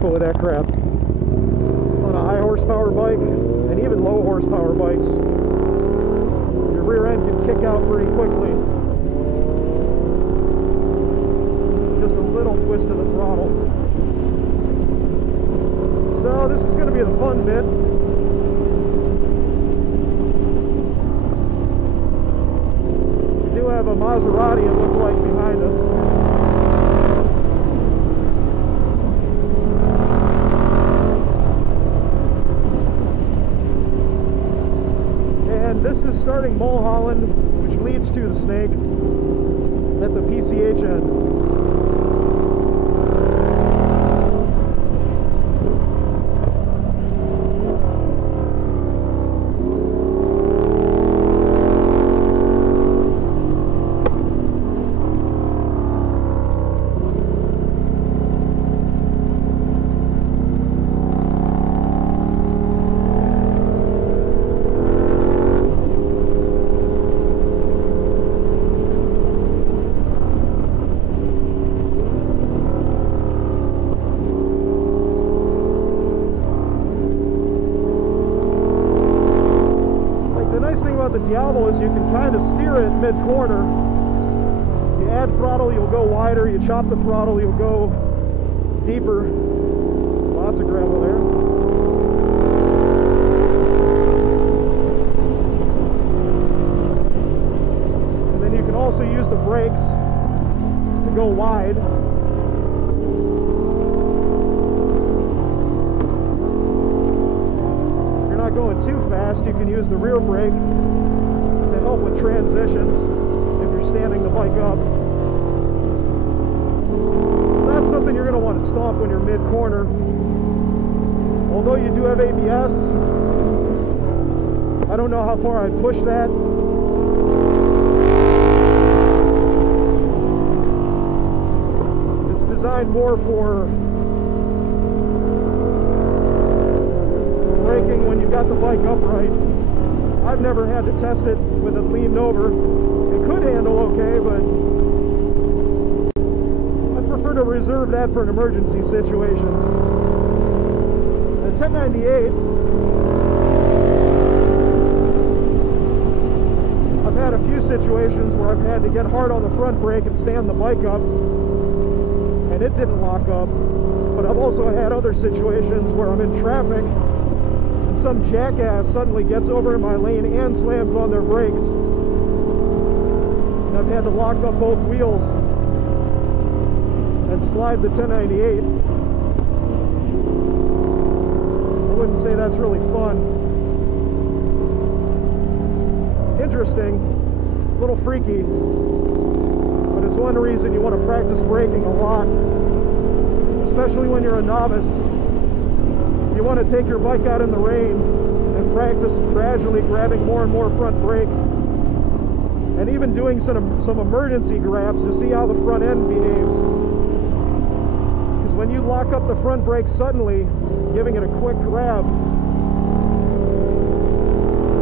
careful with that crap. On a high horsepower bike, and even low horsepower bikes, your rear end can kick out pretty quickly. Just a little twist of the throttle. So this is going to be the fun bit. We do have a Maserati, it looked like, behind us. And this is starting Mulholland, which leads to the Snake at the PCH end. The Diablo is you can kind of steer it mid-corner. You add throttle, you'll go wider. You chop the throttle, you'll go deeper. Lots of gravel there. And then you can also use the brakes to go wide. If you're not going too fast, you can use the rear brake to help with transitions if you're standing the bike up. It's not something you're going to want to stomp when you're mid-corner. Although you do have ABS, I don't know how far I'd push that. It's designed more for braking when you've got the bike upright. I've never had to test it with it leaned over. It could handle okay, but I'd prefer to reserve that for an emergency situation. The 1098, I've had a few situations where I've had to get hard on the front brake and stand the bike up, and it didn't lock up. But I've also had other situations where I'm in traffic some jackass suddenly gets over in my lane and slams on their brakes. And I've had to lock up both wheels and slide the 1098. I wouldn't say that's really fun. It's interesting, a little freaky, but it's one reason you want to practice braking a lot, especially when you're a novice. You want to take your bike out in the rain and practice gradually grabbing more and more front brake, and even doing some emergency grabs to see how the front end behaves. Because when you lock up the front brake suddenly, giving it a quick grab,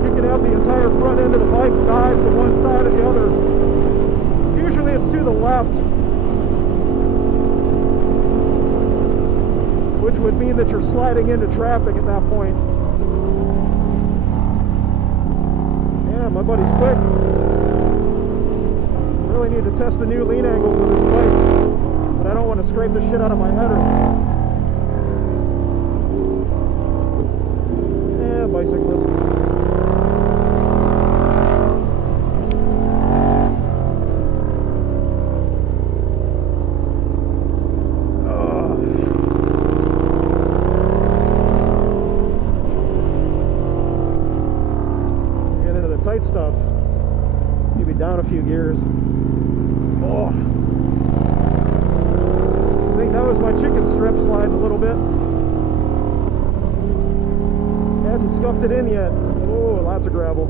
you can have the entire front end of the bike dive to one side or the other. Usually it's to the left, which would mean that you're sliding into traffic at that point. Yeah, my buddy's quick. Really need to test the new lean angles of this bike, but I don't want to scrape the shit out of my header. Yeah, bicyclist. Tight stuff, you'd be down a few gears. Oh, I think that was my chicken strip sliding a little bit. Hadn't scuffed it in yet. Oh, lots of gravel.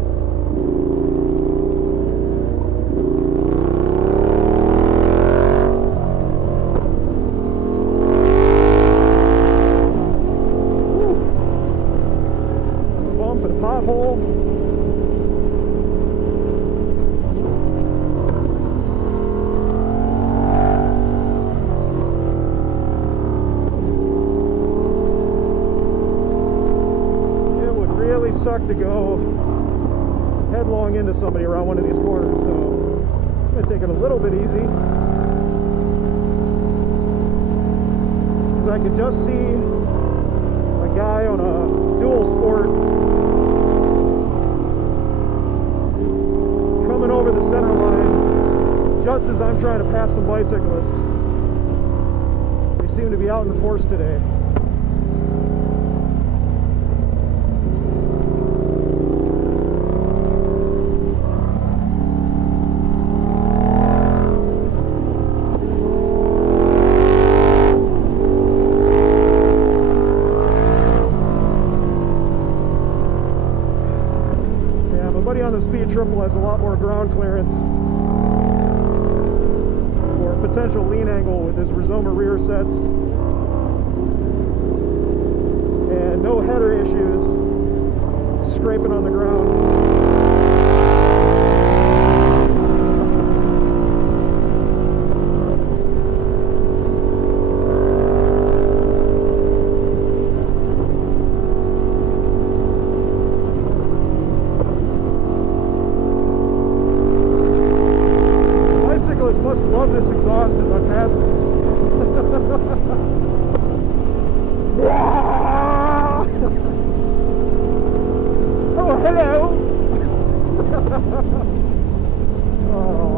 Woo. Bump and a pothole. suck to go headlong into somebody around one of these corners, so I'm going to take it a little bit easy. Because I can just see a guy on a dual sport coming over the center line just as I'm trying to pass some bicyclists. They seem to be out in force today. On the Speed Triple has a lot more ground clearance or potential lean angle with his Rizoma rear sets, and no header issues scraping on the ground. Must love this exhaust as I'm passing. Oh, hello. Oh.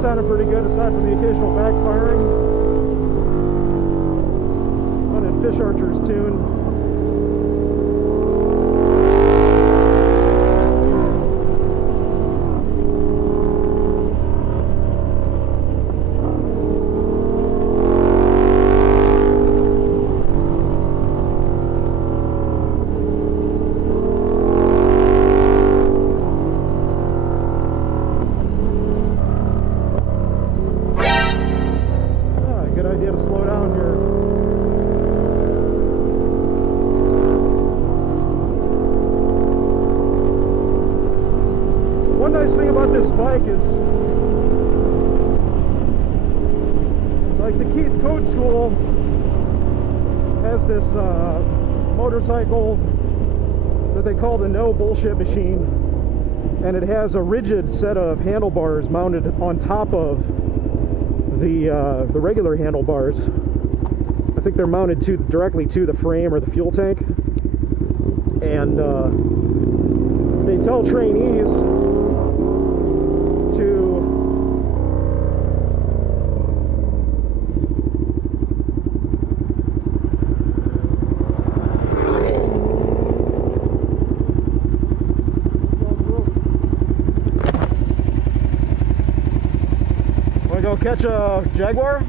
Sounded pretty good aside from the occasional backfiring. Running Fish Archer's tune. Idea to slow down here. One nice thing about this bike is, like the Keith Code School has this motorcycle that they call the No Bullshit Machine, and it has a rigid set of handlebars mounted on top of the regular handlebars. I think they're mounted directly to the frame or the fuel tank, and they tell trainees to go catch a Jaguar.